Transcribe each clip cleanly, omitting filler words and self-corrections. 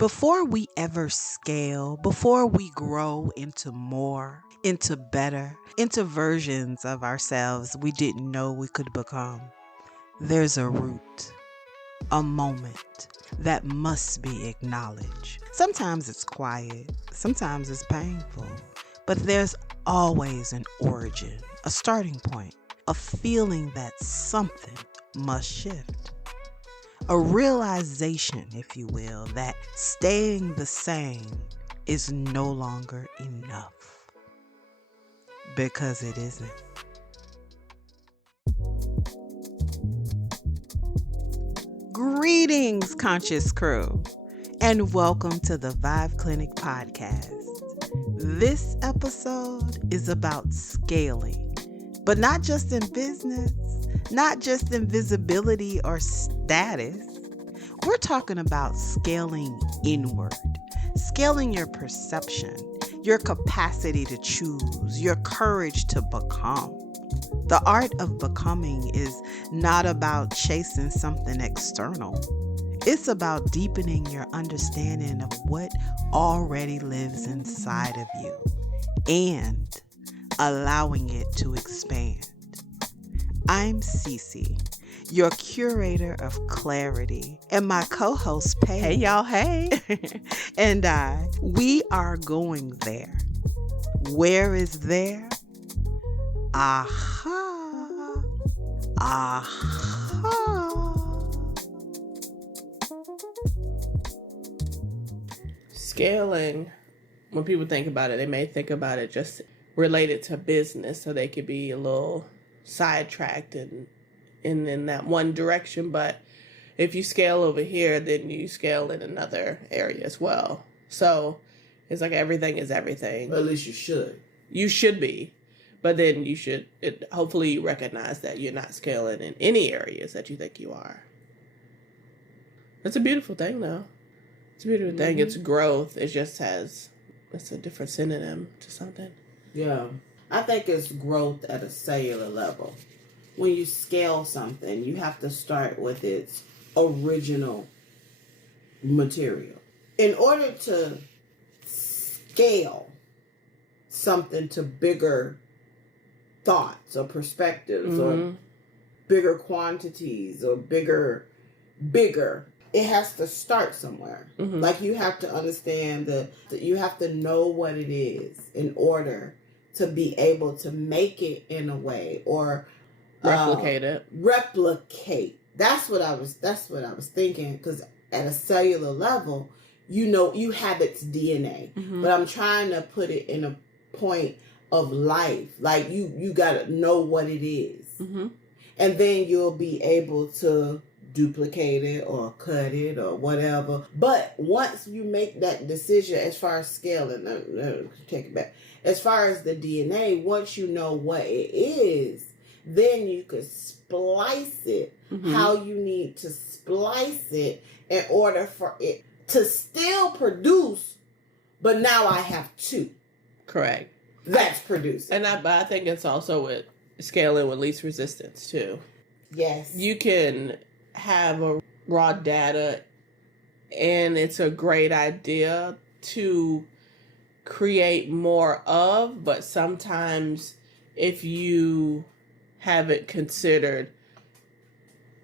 Before we ever scale, before we grow into more, into better, into versions of ourselves we didn't know we could become, there's a root, a moment that must be acknowledged. Sometimes it's quiet, sometimes it's painful, but there's always an origin, a starting point, a feeling that something must shift. A realization, if you will, that staying the same is no longer enough. Because it isn't. Greetings, conscious crew, and welcome to the Vibe Clinic podcast. This episode is about scaling, but not just in business, not just in visibility or status. We're talking about scaling inward, scaling your perception, your capacity to choose, your courage to become. The art of becoming is not about chasing something external. It's about deepening your understanding of what already lives inside of you and allowing it to expand. I'm Cece, your curator of clarity, and my co-host Paige. Hey y'all, hey. And we are going there. Where is there? Aha. Scaling, when people think about it, they may think about it just related to business, so they could be a little sidetracked and in that one direction. But if you scale over here, then you scale in another area as well. So it's like everything is everything. Well, at least you should. You should be. But then you should, hopefully you recognize that you're not scaling in any areas that you think you are. That's a beautiful thing, though. It's a beautiful thing. It's growth. It just has, it's a different synonym to something. Yeah. I think it's growth at a cellular level. When you scale something, you have to start with its original material. In order to scale something to bigger thoughts or perspectives or bigger quantities or bigger, it has to start somewhere. Like you have to understand that you have to know what it is in order to be able to make it in a way or replicate it. That's what I was thinking, because at a cellular level, you have its DNA, but I'm trying to put it in a point of life. Like you got to know what it is. And then you'll be able to duplicate it or cut it or whatever. But once you make that decision, as far as scaling, take it back. As far as the DNA, once you know what it is, then you could splice it how you need to splice it in order for it to still produce, but now I have two. Correct. That's producing. But I think it's also with scaling with least resistance, too. Yes. You can have a raw data, and it's a great idea to create more of, but sometimes if you haven't considered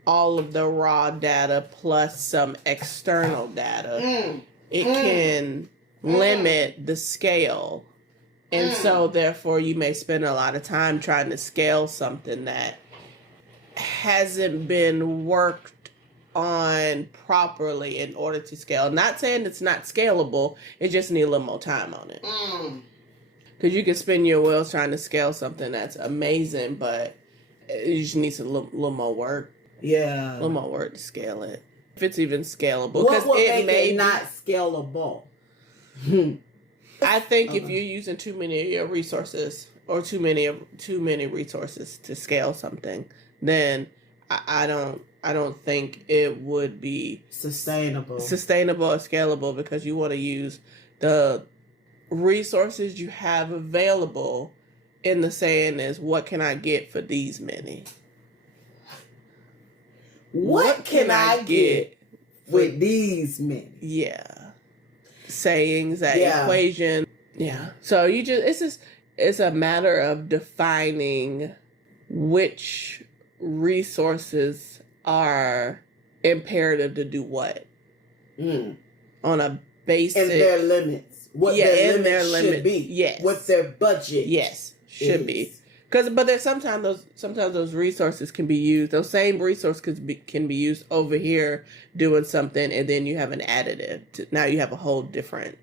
all of the raw data plus some external data, it can limit the scale. And so therefore you may spend a lot of time trying to scale something that hasn't been worked on properly in order to scale. Not saying it's not scalable, it just needs a little more time on it. Because you can spin your wheels trying to scale something that's amazing, but it just needs a little more work. Yeah. A little more work to scale it. If it's even scalable. What would it make may it not scalable? I think if you're using too many of your resources or too many resources to scale something, then I don't think it would be sustainable or scalable, because you want to use the resources you have available. And the saying is, what can I get for these many? What can I get with these many? Yeah. sayings, that equation. Yeah. So it's a matter of defining which resources are imperative to do what on a basic, and their limits. What their limits should be. Yes. What their budget. Yes. Should be. But there's sometimes those resources can be used. Those same resources can be used over here doing something, and then you have an additive. Now you have a whole different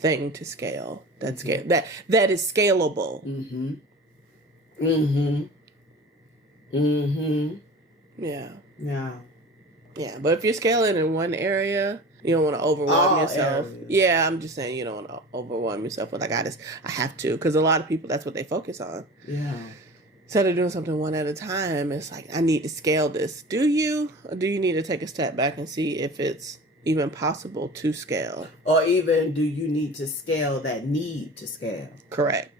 thing to scale. That is scalable. Yeah. Yeah. Yeah. But if you're scaling in one area, you don't want to overwhelm yourself. Areas. Yeah, I'm just saying you don't want to overwhelm yourself with, I have to. Because a lot of people, that's what they focus on. Yeah. Instead of doing something one at a time, it's like, I need to scale this. Do you? Or do you need to take a step back and see if it's even possible to scale? Or even, do you need to scale that need to scale? Correct.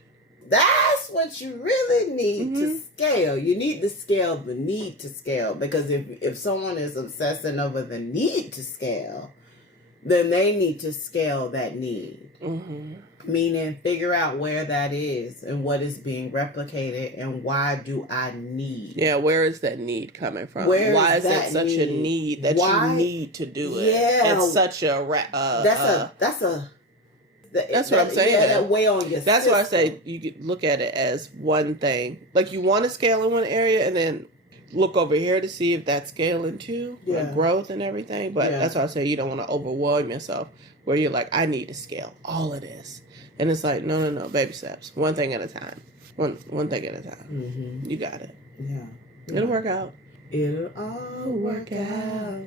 That's what you really need to scale. You need to scale the need to scale. Because if someone is obsessing over the need to scale, then they need to scale that need. Meaning, figure out where that is and what is being replicated and why do I need. Yeah, where is that need coming from? Why is that such a need that you need to do it? Yeah. It's such a... That's what I'm saying. Yeah, that weigh on your That's system. why I say you could look at it as one thing. Like, you want to scale in one area and then look over here to see if that's scaling too, like growth and everything. But that's why I say you don't want to overwhelm yourself where you're like, I need to scale all of this. And it's like, no, baby steps. One thing at a time. One thing at a time. You got it. Yeah. It'll work out. It'll all work out.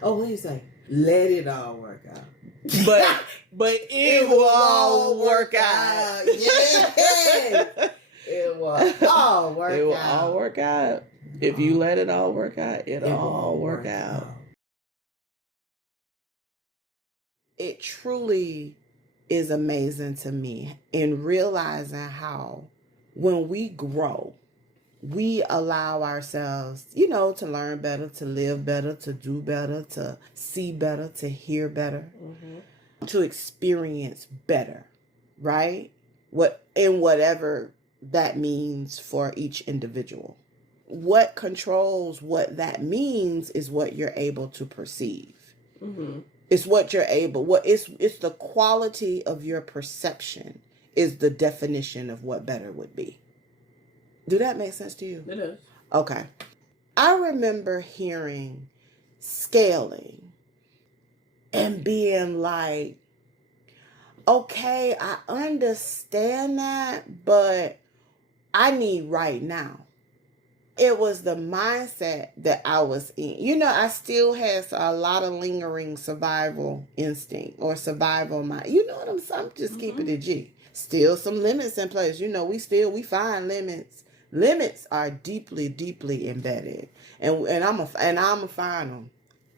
What do you say? Let it all work out. But it will all work out. Yeah. It will all work out. It will all work out. If you let it all work out, it'll all work out. It truly is amazing to me in realizing how when we grow, we allow ourselves, to learn better, to live better, to do better, to see better, to hear better, to experience better, right? Whatever that means for each individual. What controls what that means is what you're able to perceive. It's what you're able. It's the quality of your perception is the definition of what better would be. Do that make sense to you? It does. Okay. I remember hearing scaling and being like, okay, I understand that, but I need right now. It was the mindset that I was in. I still had a lot of lingering survival instinct or survival mind. You know what I'm saying? I'm just keeping it G. Still some limits in place. We find limits. Limits are deeply, deeply embedded. And I'm a find them.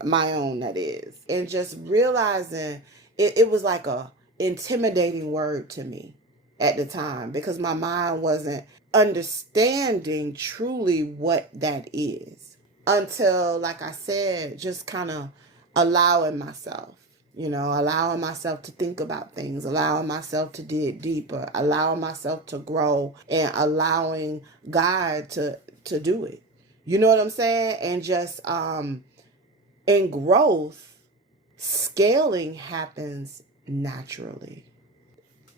My own, that is. And just realizing it was like a intimidating word to me at the time because my mind wasn't understanding truly what that is until, like I said, just kind of allowing myself to think about things, allowing myself to dig deeper, allowing myself to grow, and allowing God to do it. You know what I'm saying? And just in growth, scaling happens naturally.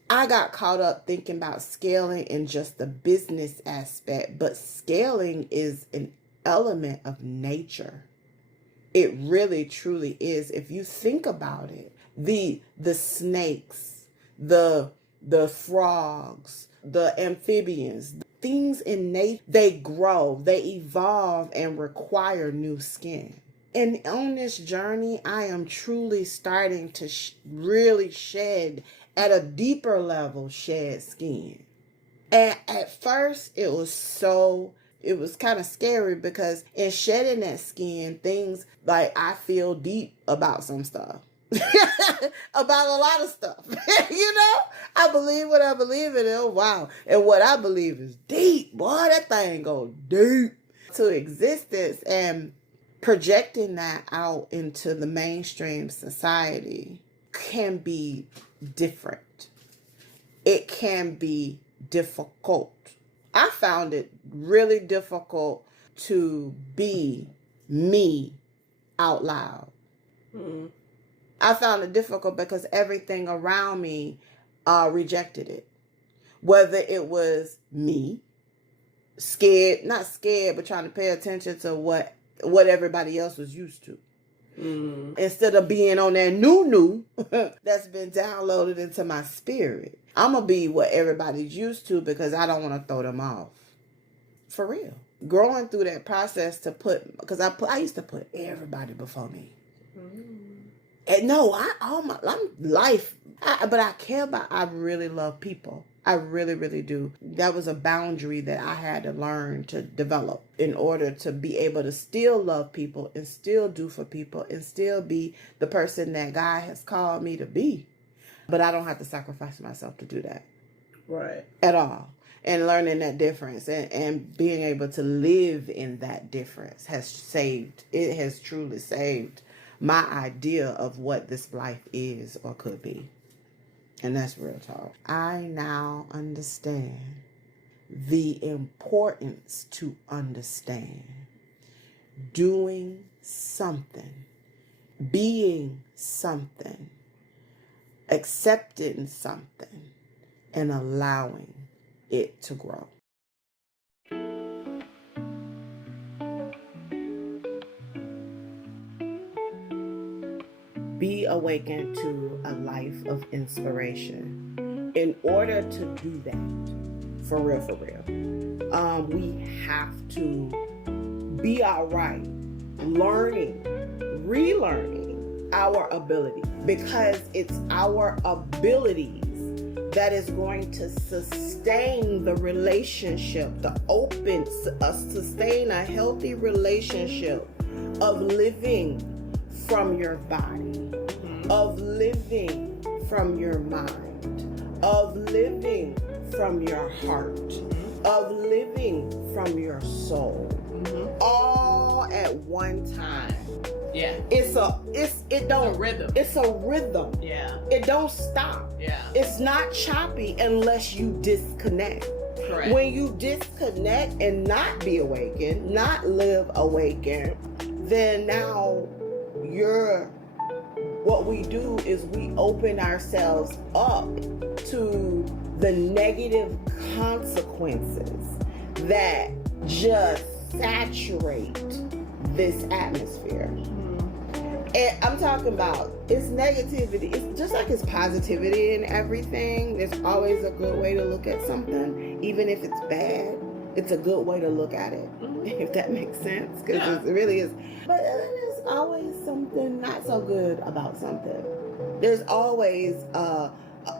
I got caught up thinking about scaling in just the business aspect, but scaling is an element of nature. It really, truly is. If you think about it, the snakes, the frogs, the amphibians, things in nature, they grow, they evolve, and require new skin. And on this journey, I am truly starting to really shed at a deeper level, shed skin. And at first, it was kind of scary because in shedding that skin, things like I feel deep about some stuff. About a lot of stuff. I believe what I believe in. Oh, wow. And what I believe is deep. Boy, that thing goes deep to existence. And projecting that out into the mainstream society can be different. It can be difficult. I found it really difficult to be me out loud. Mm-hmm. I found it difficult because everything around me rejected it. Whether it was me, not scared, but trying to pay attention to what everybody else was used to. Mm. Instead of being on that new that's been downloaded into my spirit. I'm going to be what everybody's used to because I don't want to throw them off. For real. Growing through that process because I used to put everybody before me. Mm. And no, but I care about, I really love people. I really, really do. That was a boundary that I had to learn to develop in order to be able to still love people and still do for people and still be the person that God has called me to be. But I don't have to sacrifice myself to do that. Right. At all. And learning that difference and being able to live in that difference has truly saved my idea of what this life is or could be. And that's real talk. I now understand the importance to understand doing something, being something, accepting something, and allowing it to grow. Be awakened to a life of inspiration. In order to do that, for real, we have to be all right learning, relearning our ability, because it's our abilities that is going to sustain the relationship, sustain a healthy relationship of living from your body, of living from your mind, of living from your heart, of living from your soul, all at one time. Yeah. It's a rhythm. It's a rhythm. Yeah. It don't stop. Yeah. It's not choppy unless you disconnect. Correct. When you disconnect and not be awakened, not live awakened, then now what we do is we open ourselves up to the negative consequences that just saturate this atmosphere. And I'm talking about, it's negativity. It's just like it's positivity in everything. There's always a good way to look at something. Even if it's bad, it's a good way to look at it. If that makes sense. Because it really is. But there's always something not so good about something. There's always,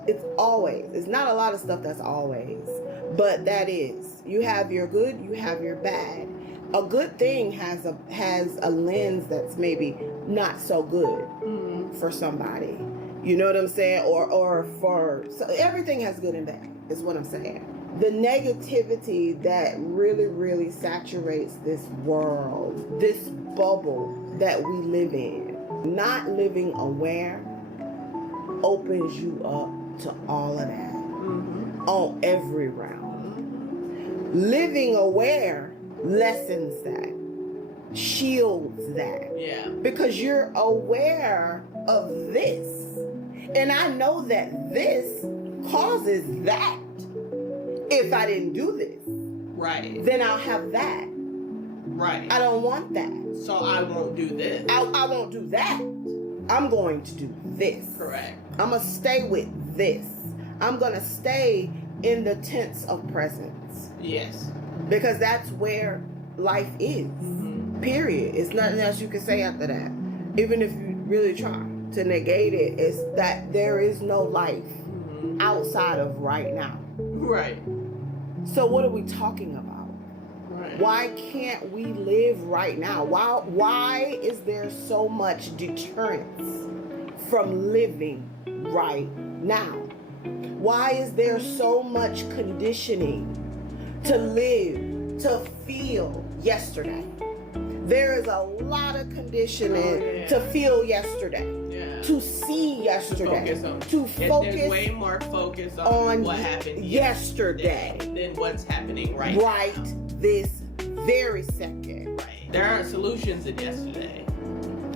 it's not a lot of stuff that's always. But that is. You have your good, you have your bad. A good thing has a lens that's maybe not so good for somebody. You know what I'm saying? So everything has good and bad, is what I'm saying. The negativity that really, really saturates this world, this bubble that we live in, not living aware, opens you up to all of that on every round. Living aware lessens that, shields that. Yeah. Because you're aware of this. And I know that this causes that. If I didn't do this, right, then I'll have that. Right. I don't want that. So I won't do this. I won't do that. I'm going to do this. Correct. I'm going to stay with this. I'm going to stay in the tense of presence. Yes. Because that's where life is. Period. It's nothing else you can say after that. Even if you really try to negate it, it's that there is no life outside of right now. Right. So what are we talking about? Right. Why can't we live right now? Why is there so much deterrence from living right now? Why is there so much conditioning to live, to feel yesterday? There is a lot of conditioning to feel yesterday, to see yesterday, to focus. There's way more focus on what happened yesterday than what's happening right this very second. Right. There aren't solutions in yesterday.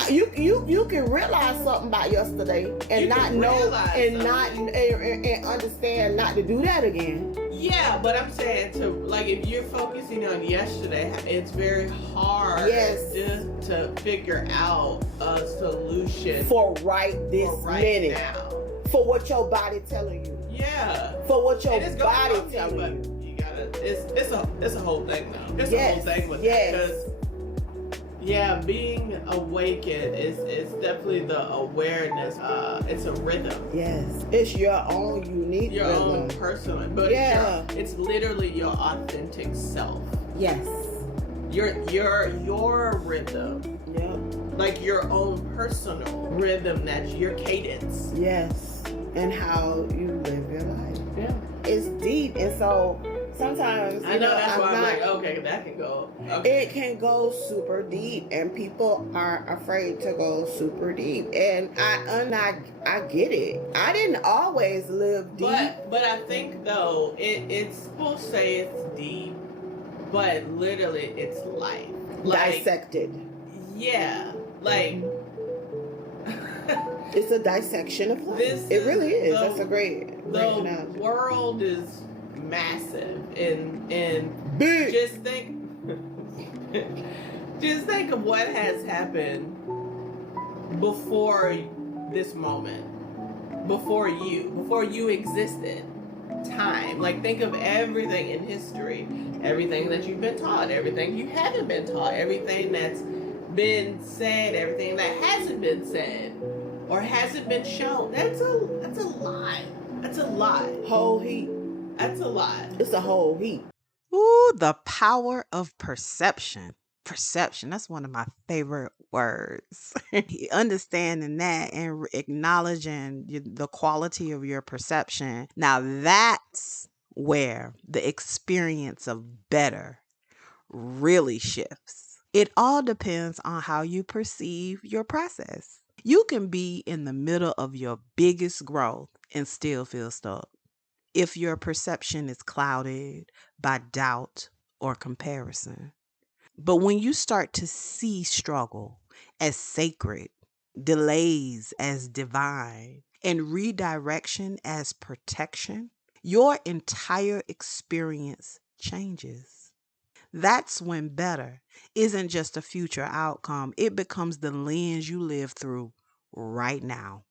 You can realize something about yesterday and not know and understand not to do that again. Yeah, but I'm saying if you're focusing on yesterday, it's very hard just to figure out a solution for right minute. Now. For what your body telling you. Yeah. For what your body telling you. You gotta. It's a whole thing though. It's a whole thing with that because. Yeah, being awakened is definitely the awareness. It's a rhythm. Yes, it's your own unique your rhythm. Own personal, but it's literally your authentic self. Yes, your rhythm. Yep. Like your own personal rhythm. That's your cadence. Yes, and how you live your life. Yeah, it's deep, and so. Sometimes I know that's why I'm like, okay, that can go. Okay. It can go super deep, and people are afraid to go super deep. And I get it. I didn't always live deep, but I think though it's people say it's deep, but literally it's life dissected. Yeah, like it's a dissection of life. It really is. That's a great analogy. The world is massive and big. Just think of what has happened before this moment, before you existed. Time, like think of everything in history, everything that you've been taught, everything you haven't been taught, everything that's been said, everything that hasn't been said or hasn't been shown. That's a lie. That's a lie. Whole heap. That's a lot. It's a whole heap. Ooh, the power of perception. Perception, that's one of my favorite words. Understanding that and acknowledging the quality of your perception. Now that's where the experience of better really shifts. It all depends on how you perceive your process. You can be in the middle of your biggest growth and still feel stuck if your perception is clouded by doubt or comparison. But when you start to see struggle as sacred, delays as divine, and redirection as protection, your entire experience changes. That's when better isn't just a future outcome. It becomes the lens you live through right now.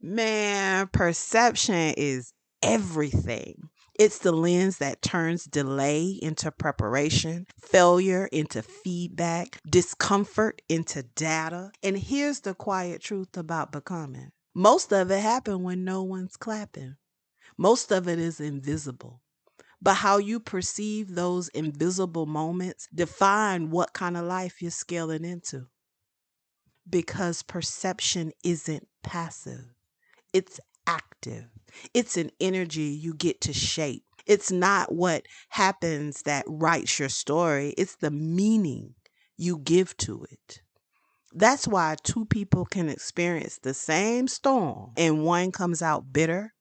Man, perception is everything. It's the lens that turns delay into preparation, failure into feedback, discomfort into data. And here's the quiet truth about becoming. Most of it happens when no one's clapping. Most of it is invisible. But how you perceive those invisible moments define what kind of life you're scaling into. Because perception isn't passive. It's active. It's an energy you get to shape. It's not what happens that writes your story. It's the meaning you give to it. That's why two people can experience the same storm and one comes out bitter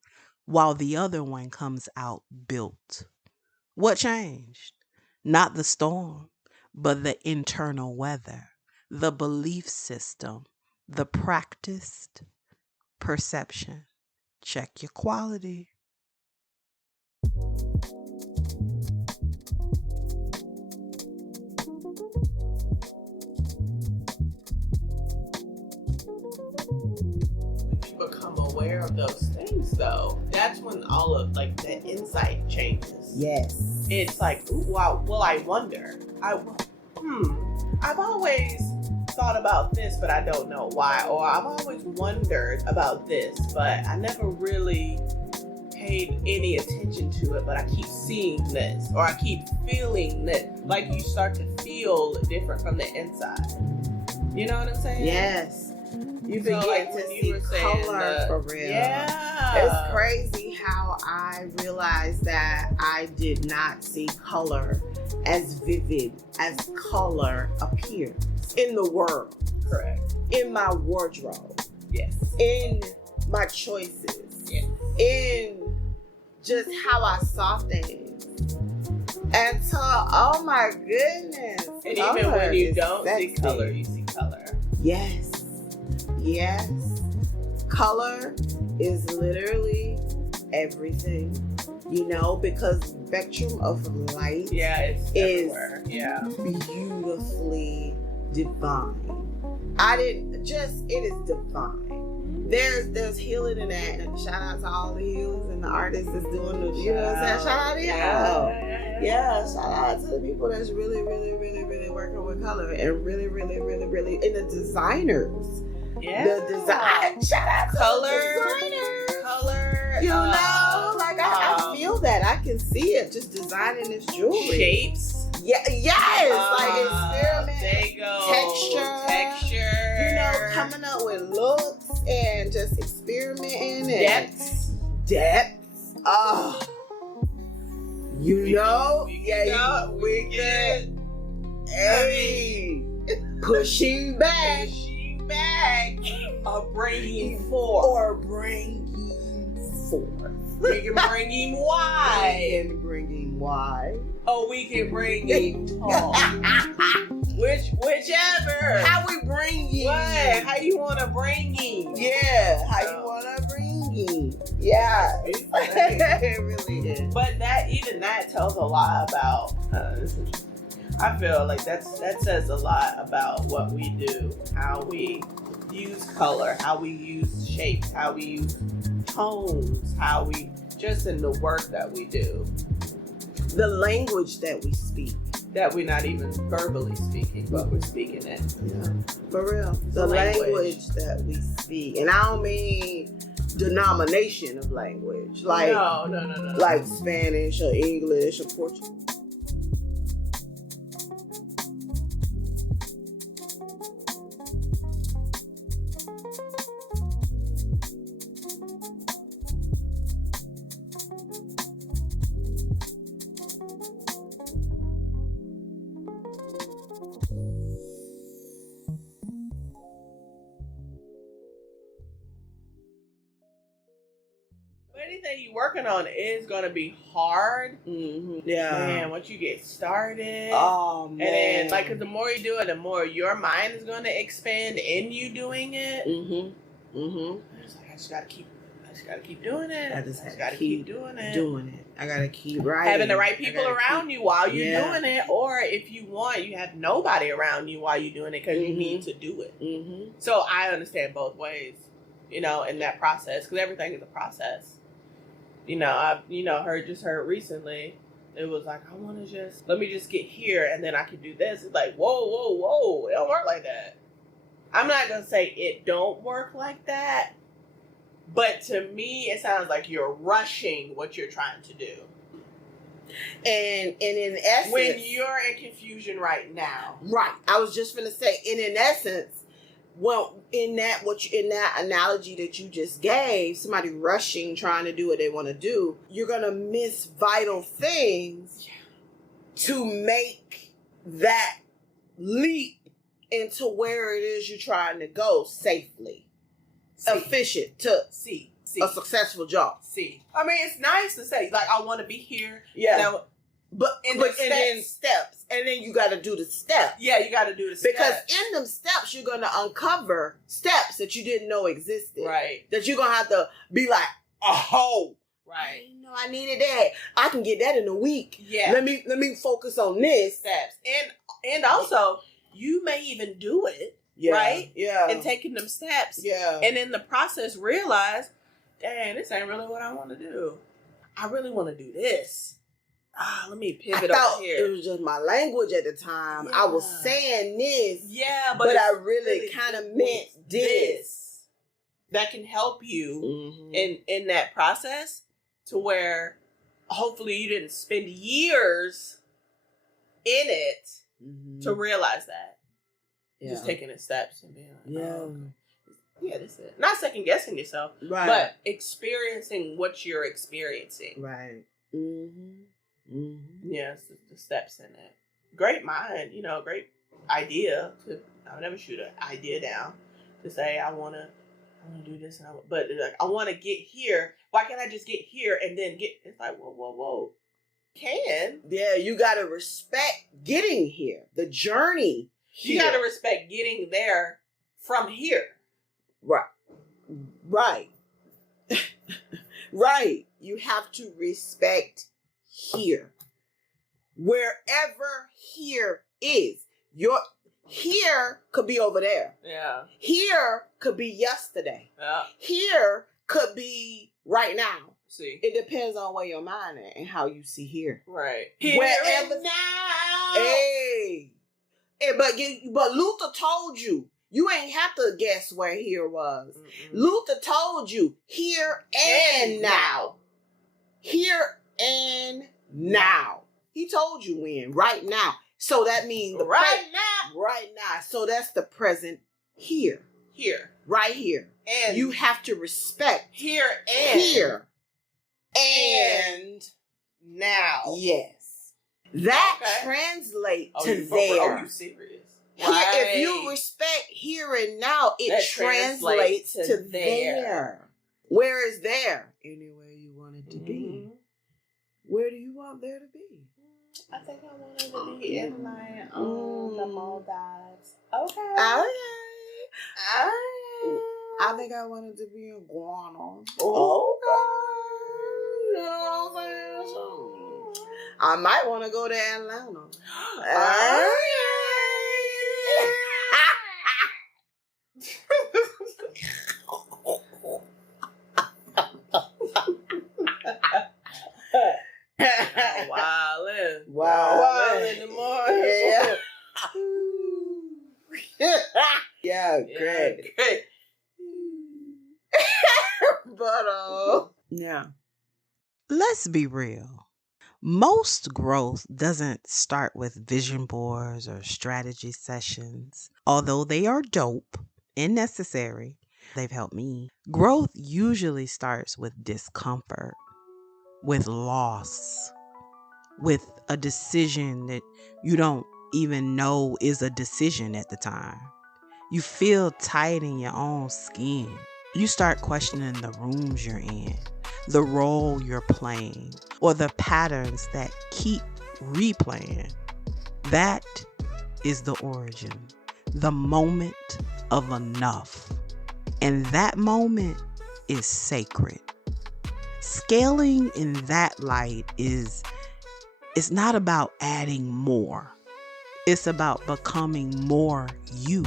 while the other one comes out built. What changed? Not the storm, but the internal weather, the belief system, the practiced perception. Check your quality. When you become aware of those things, though, that's when all of the insight changes. Yes. It's like, ooh, wow. Well, I wonder. I've always thought about this, but I don't know why. Or I've always wondered about this, but I never really paid any attention to it, but I keep seeing this, or I keep feeling this. Like you start to feel different from the inside. You know what I'm saying? Yes. You So, begin like, to when you see were saying color for real. Yeah. It's crazy how I realized that I did not see color as vivid as color appears in the world, Correct. in my wardrobe, Yes. in my choices, Yes. in just how I saw things. And so, oh my goodness. And even color when you is don't see sexy. color, you see color. Yes. Yes. Color is literally everything, you know, because spectrum of light Yeah, it's is everywhere. Yeah. beautifully divine. It is divine. There's healing in that. And shout out to all the healers and the artists that's doing the, you know what I'm saying? Shout out to y'all. Yeah, shout out to the people that's really, really, really, really working with color and really, really, really, really, and the designers. Yeah. The design. Shout out to Color. the designers. Color. You know, like I feel that. I can see it just designing this jewelry. Shapes. Yeah, yes. Like experiment. There you go. Texture. You know, coming up with looks and just experimenting and depths. Oh. You know? We get hey. Pushing back. Or bringing forth. Or bringing forth. We can bring him wide. Why? Or we can bring him tall. Whichever. How we bring you? What? How you want to bring him? Yeah, how you want to bring you? Yeah, it really is. But even that tells a lot about. I feel like that says a lot about what we do, how we use color, how we use shapes, how we use tones, how we just in the work that we do. The language that we speak. That we're not even verbally speaking, but we're speaking it. Yeah, for real. The language that we speak. And I don't mean denomination of language. Like, no. Like Spanish or English or Portuguese. Anything you're working on is going to be hard. Mm-hmm. Yeah. Man, once you get started. Oh, man. And then, cause the more you do it, the more your mind is going to expand in you doing it. Mm-hmm. Mm-hmm. I just gotta keep doing it. I just gotta keep doing it. I gotta keep writing. Having the right people around you while you're Yeah. doing it, or if you want, you have nobody around you while you're doing it because you need to do it. Mm-hmm. So I understand both ways, in that process, because everything is a process. I've heard recently. It was like, let me just get here and then I can do this. It's like, whoa. It don't work like that. I'm not going to say it don't work like that. But to me, it sounds like you're rushing what you're trying to do. And in essence, when you're in confusion right now. Right. I was just going to say, and in essence, well, in that analogy that you just gave, somebody rushing, trying to do what they want to do, you're going to miss vital things to make that leap into where it is you're trying to go safely, efficient to a successful job. I mean, it's nice to say, like, I want to be here. Yeah. And then steps. And then you got to do the steps. Yeah, you got to do the steps. Because in them steps, you're going to uncover steps that you didn't know existed. Right. That you're going to have to be like, oh. Right. I didn't know I needed that. I can get that in a week. Yeah. Let me focus on this. Steps. And also, you may even do it. Yeah. Right? Yeah. And taking them steps. Yeah. And in the process, realize, dang, this ain't really what I want to do. I really want to do this. Let me pivot over here. It was just my language at the time. Yeah. I was saying this. Yeah, but I really kind of meant this. That can help you in that process to where hopefully you didn't spend years in it to realize that. Just taking the steps and being like, yeah, this is it. Not second guessing yourself, Right. but experiencing what you're experiencing. Right. Mm-hmm. Mm-hmm. Yes, the steps in it. Great mind, great idea. I'll never shoot an idea down to say I want to do this, but like I want to get here. Why can't I just get here and then get? It's like whoa. Can Yeah, you gotta respect getting here, the journey. You gotta respect getting there from here. Right. Right. You have to respect here. Wherever here is. Your here could be over there. Yeah. Here could be yesterday. Yeah. Here could be right now. See. It depends on where your mind is and how you see here. Right. Wherever now. Hey. But Luther told you. You ain't have to guess where here was. Mm-mm. Luther told you here and now. Here and now. He told you when. Right now. So that means right now. Right now. So that's the present here. Here. Right here. And you have to respect here and now. Yes. That translates to there. Oh, you serious? Right. If you respect here and now, it translates to there. Where is there? Anywhere you want it to be. Where do you want there to be? I think I want it to be in my the Maldives. Okay. I think I want it to be in Guano. You know what I'm saying? I might want to go to Atlanta. Wild in the morning. Yeah, great. But yeah. Let's be real. Most growth doesn't start with vision boards or strategy sessions. Although they are dope and necessary, they've helped me. Growth usually starts with discomfort, with loss, with a decision that you don't even know is a decision at the time. You feel tight in your own skin. You start questioning the rooms you're in, the role you're playing, or the patterns that keep replaying. That is the origin, the moment of enough. And that moment is sacred. Scaling in that light it's not about adding more. It's about becoming more you.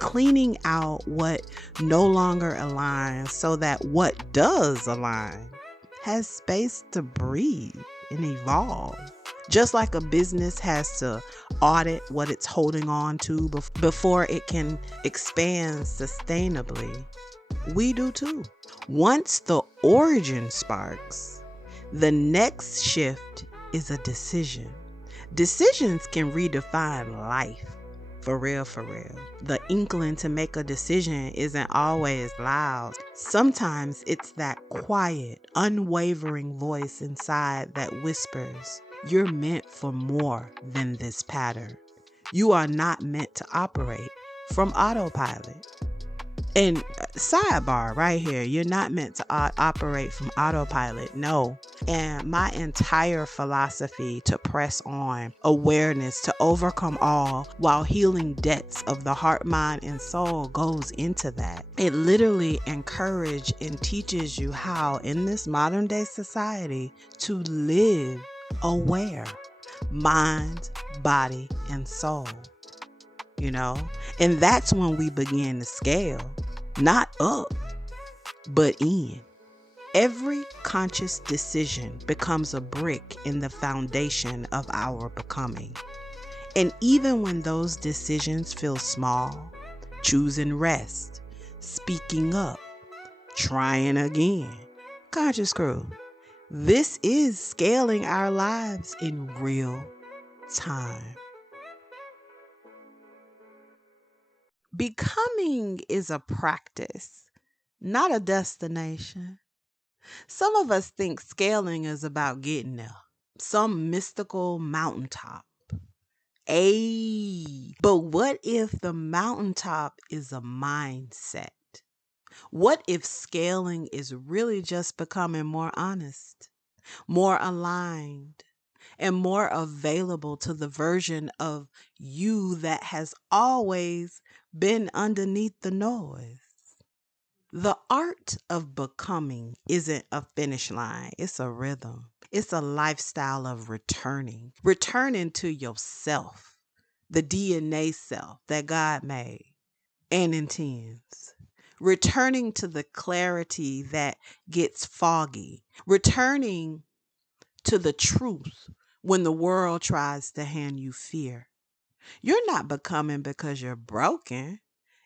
Cleaning out what no longer aligns so that what does align has space to breathe and evolve. Just like a business has to audit what it's holding on to before it can expand sustainably, we do too. Once the origin sparks, the next shift is a decision. Decisions can redefine life. For real. The inkling to make a decision isn't always loud. Sometimes it's that quiet, unwavering voice inside that whispers, you're meant for more than this pattern. You are not meant to operate from autopilot. And sidebar right here, you're not meant to operate from autopilot, no. And my entire philosophy to press on, awareness to overcome all while healing debts of the heart, mind, and soul goes into that. It literally encourages and teaches you how in this modern day society to live aware, mind, body, and soul. And that's when we begin to scale, not up, but in. Every conscious decision becomes a brick in the foundation of our becoming. And even when those decisions feel small, choosing rest, speaking up, trying again, Conscious Crew, this is scaling our lives in real time. Becoming is a practice, not a destination. Some of us think scaling is about getting there, some mystical mountaintop. But what if the mountaintop is a mindset? What if scaling is really just becoming more honest, more aligned, and more available to the version of you that has always been underneath the noise? The art of becoming isn't a finish line, it's a rhythm. It's a lifestyle of returning to yourself, the DNA self that God made and intends. Returning to the clarity that gets foggy. Returning to the truth when the world tries to hand you fear. You're not becoming because you're broken.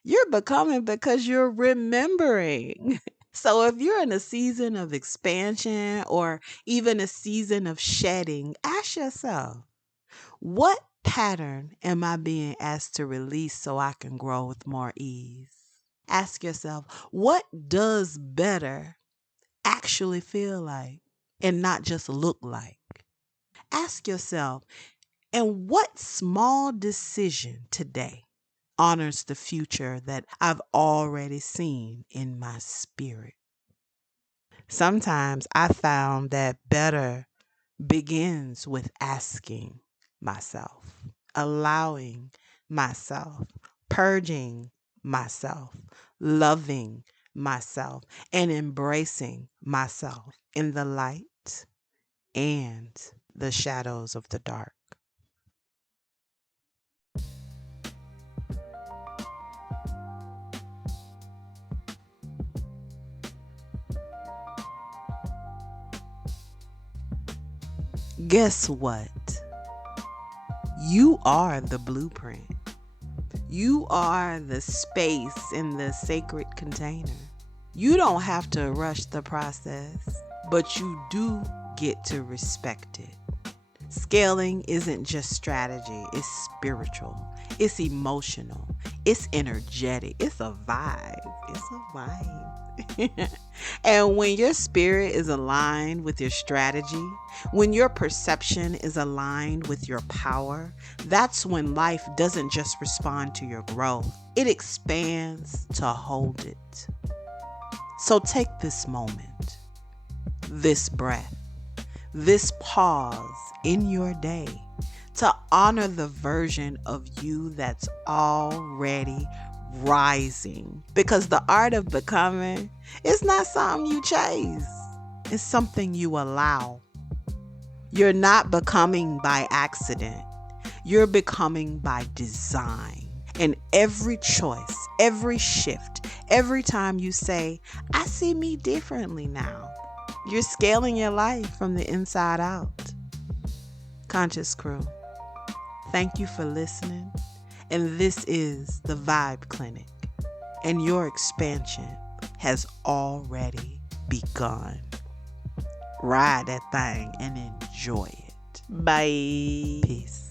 You're becoming because you're remembering. So if you're in a season of expansion or even a season of shedding, ask yourself, what pattern am I being asked to release so I can grow with more ease? Ask yourself, what does better actually feel like and not just look like? Ask yourself, and what small decision today honors the future that I've already seen in my spirit? Sometimes I found that better begins with asking myself, allowing myself, purging myself, loving myself, and embracing myself in the light and the shadows of the dark. Guess what? You are the blueprint. You are the space in the sacred container. You don't have to rush the process, but you do get to respect it. Scaling isn't just strategy, it's spiritual, it's emotional, it's energetic, it's a vibe. It's a vibe. And when your spirit is aligned with your strategy, when your perception is aligned with your power, that's when life doesn't just respond to your growth, it expands to hold it. So take this moment, this breath, this pause in your day to honor the version of you that's already rising. Because the art of becoming is not something you chase, it's something you allow. You're not becoming by accident, you're becoming by design. And every choice, every shift, every time you say, I see me differently now, you're scaling your life from the inside out. Conscious Crew, thank you for listening. And this is the Vibe Clinic. And your expansion has already begun. Ride that thing and enjoy it. Bye. Peace.